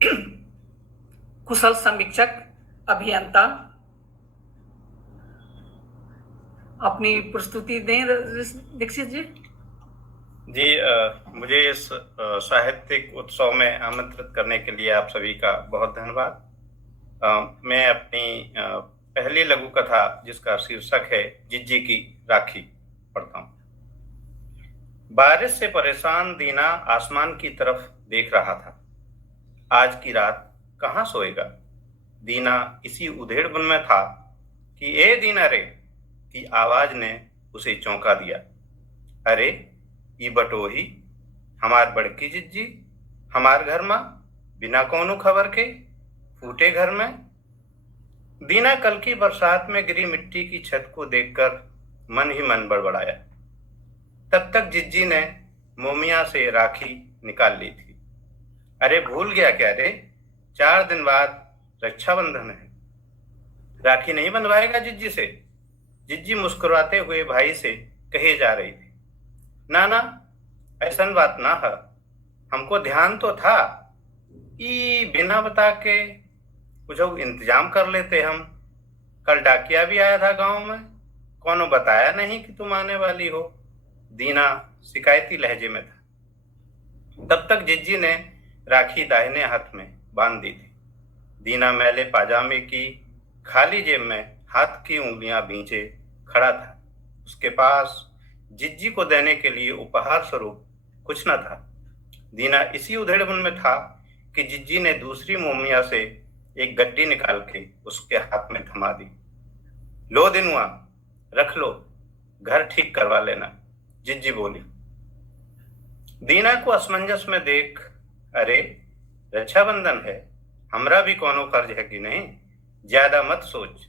कुशल समीक्षक, अभियंता, अपनी प्रस्तुति दें दीक्षित जी। जी, मुझे इस साहित्यिक उत्सव में आमंत्रित करने के लिए आप सभी का बहुत धन्यवाद। मैं अपनी पहली लघु कथा, जिसका शीर्षक है जिज्जी की राखी, पढ़ता हूँ। बारिश से परेशान दीना आसमान की तरफ देख रहा था। आज की रात कहाँ सोएगा? दीना इसी उधेड़बुन में था कि ए दीना रे की आवाज ने उसे चौंका दिया। अरे ई बटोही, हमार बड़की जिज्जी, हमार घर में बिना कौनो खबर के फूटे घर में। दीना कल की बरसात में गिरी मिट्टी की छत को देखकर मन ही मन बड़बड़ाया। तब तक जिज्जी ने मोमिया से राखी निकाल ली थी। अरे भूल गया क्या रे? 4 दिन बाद रक्षाबंधन है। राखी नहीं बंधवाएगा जिज्जी से? जिज्जी मुस्कुराते हुए भाई से कहे जा रही थी। ना ना, ऐसन बात ना है, हमको ध्यान तो था। ई बिना बता के कुछ इंतजाम कर लेते हम। कल डाकिया भी आया था गांव में, कोनो बताया नहीं कि तुम आने वाली हो। दीना शिकायती लहजे में था। तब तक जिज्जी ने राखी दाहिने हाथ में बांध दी थी। दीना मैले पाजामे की खाली जेब में हाथ की उंगलियां भींचे खड़ा था। उसके पास जिज्जी को देने के लिए उपहार स्वरूप कुछ न था। दीना इसी उधेड़बुन में था कि जिज्जी ने दूसरी मोमिया से एक गड्डी निकाल के उसके हाथ में थमा दी। लो दिनुआ, रख लो, घर ठीक करवा लेना, जिज्जी बोली। दीना को असमंजस में देख, अरे रक्षाबंधन है, हमरा भी कोनो कर्ज है कि नहीं? ज्यादा मत सोच।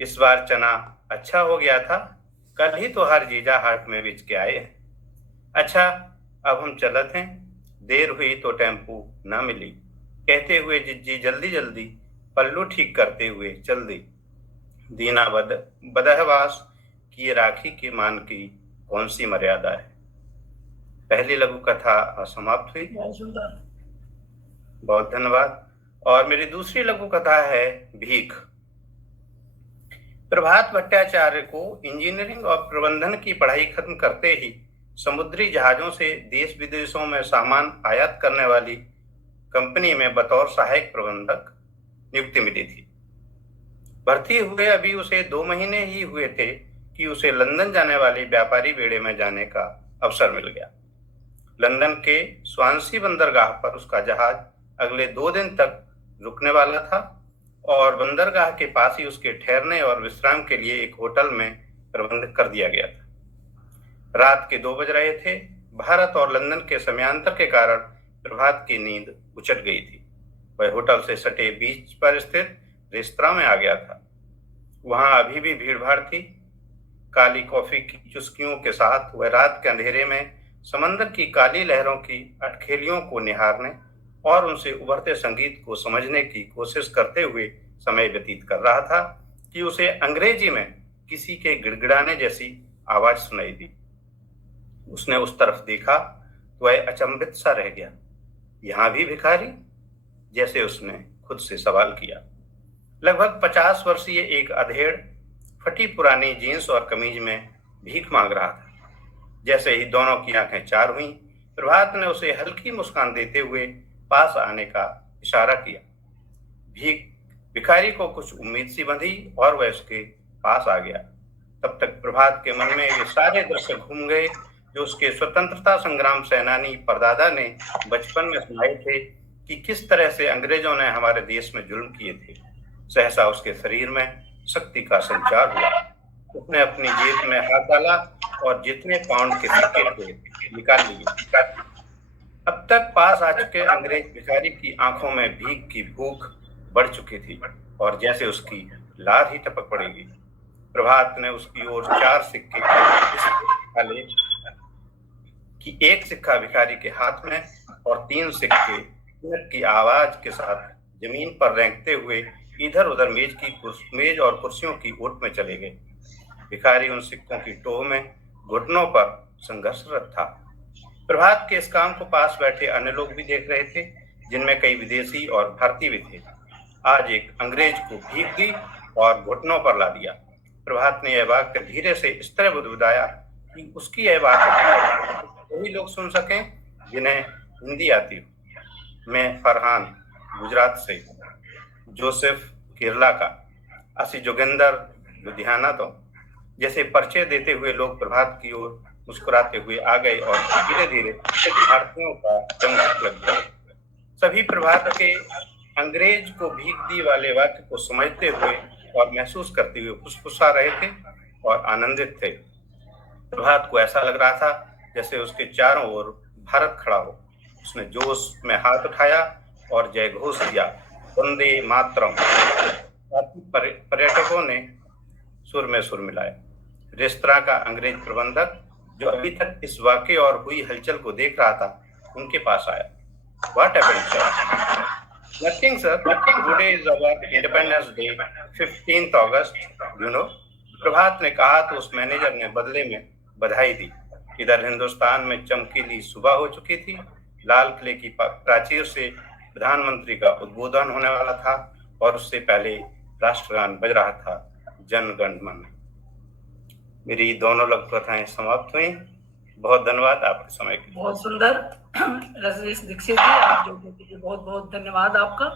इस बार चना अच्छा हो गया था, कल ही तो हर जीजा हाट में बेच के आए हैं। अच्छा, अब हम चलत हैं, देर हुई तो टेम्पू न मिली, कहते हुए जिज्जी जल्दी जल्दी पल्लू ठीक करते हुए चल दी। दीना बदहवास कि राखी के मान की कौन सी मर्यादा है। पहली लघु कथा समाप्त हुई। बहुत धन्यवाद। और मेरी दूसरी लघु कथा है भीख। प्रभात भट्टाचार्य को इंजीनियरिंग और प्रबंधन की पढ़ाई खत्म करते ही समुद्री जहाजों से देश विदेशों में सामान आयात करने वाली कंपनी में बतौर सहायक प्रबंधक नियुक्ति मिली थी। भर्ती हुए अभी उसे 2 महीने ही हुए थे कि उसे लंदन जाने वाली व्यापारी बेड़े में जाने का अवसर मिल गया। लंदन के स्वानसी बंदरगाह पर उसका जहाज अगले 2 दिन तक रुकने वाला था और बंदरगाह के पास ही उसके ठहरने और विश्राम के लिए एक होटल में प्रबंध कर दिया गया था। रात के 2 बज रहे थे। भारत और लंदन के समयांतर के कारण प्रभात की नींद उचट गई थी। वह होटल से सटे बीच पर स्थित रेस्तरां में आ गया था। वहां अभी भी भीड़भाड़ थी। काली कॉफी की चुस्कियों के साथ वह रात के अंधेरे में समंदर की काली लहरों की अटखेलियों को निहारने और उनसे उभरते संगीत को समझने की कोशिश करते हुए समय व्यतीत कर रहा था कि उसे अंग्रेजी में किसी के गिड़गिड़ाने जैसी आवाज सुनाई दी। उसने उस तरफ देखा तो वह अचंभित सा रह गया। यहां भी भिखारी? जैसे उसने खुद से सवाल किया। लगभग 50 वर्षीय एक अधेड़ फटी पुरानी जीन्स और कमीज में भीख मांग रहा था। जैसे ही दोनों की आंखें चार हुईं, प्रभात ने उसे हल्की मुस्कान देते हुए पास आने का इशारा किया। भिखारी को कुछ उम्मीद सी बंधी और वह उसके पास आ गया। तब तक प्रभात के मन में वे सारे दृश्य घूम गए जो उसके स्वतंत्रता संग्राम सेनानी परदादा ने बचपन में सुनाए थे कि किस तरह से अंग्रेजों ने हमारे देश में जुल्म किए थे। सहसा उसके शरीर में शक्ति का संचार हुआ। उसने अपनी जेब में हाथ डाला और जितने पाउंड के सिक्के थे निकाल लिए। अब तक पास आ चुके अंग्रेज भिखारी की आंखों में भीख की भूख बढ़ चुकी थी और जैसे उसकी लार ही टपक पड़ेगी। प्रभात ने उसकी ओर 4 सिक्के डाले कि एक सिक्का भिखारी के हाथ में और 3 सिक्के की आवाज के साथ जमीन पर रेंगते हुए इधर उधर मेज और कुर्सियों की ओट में चले गए। भिखारी उन सिक्कों की टोह में घुटनों पर संघर्षरत था। प्रभात के इस काम को पास बैठे अन्य लोग भी देख रहे थे। जिनमें कई विदेशी और भारतीय भी थे, आज एक अंग्रेज को भीख दी और घुटनों पर ला दिया। प्रभात ने यह वाक्य धीरे से इस तरह बुदबुदाया कि उसकी यह बात वही लोग सुन सकें जिन्हें हिंदी आती हो। मैं फरहान गुजरात से, जोसेफ केरला का, आशी जोगिंदर लुधियाना तो जैसे परिचय देते हुए लोग प्रभात की ओर मुस्कुराते हुए आ गए और धीरे धीरे भारतीयों का जंग लग गया। सभी प्रभात के अंग्रेज को भीख दी वाले वाक्य को समझते हुए और महसूस करते हुए फुसफुसा रहे थे और आनंदित थे। प्रभात को ऐसा लग रहा था जैसे उसके चारों ओर भारत खड़ा हो। उसने जोश में हाथ उठाया और जय घोष दिया, वंदे मातरम। पर्यटकों ने सुर में सुर मिलाए। रेस्तरां का अंग्रेज प्रबंधक, जो अभी तक इस वाक्य और हुई हलचल को देख रहा था, उनके पास आया। What happened, sir? Nothing, sir. Today is our Independence Day, 15th August. You know? प्रभात ने कहा तो उस मैनेजर ने बदले में बधाई दी। इधर हिंदुस्तान में चमकीली सुबह हो चुकी थी। लाल किले की प्राचीर से प्रधानमंत्री का उद्बोधन होने वाला था और उससे पहले राष्ट्रगान बज रहा था, जन गण मन। मेरी दोनों लघु कथाएं समाप्त हुई। बहुत धन्यवाद आपके समय के लिए। बहुत सुंदर रजनीश दीक्षित जी, आप जो बहुत बहुत धन्यवाद आपका।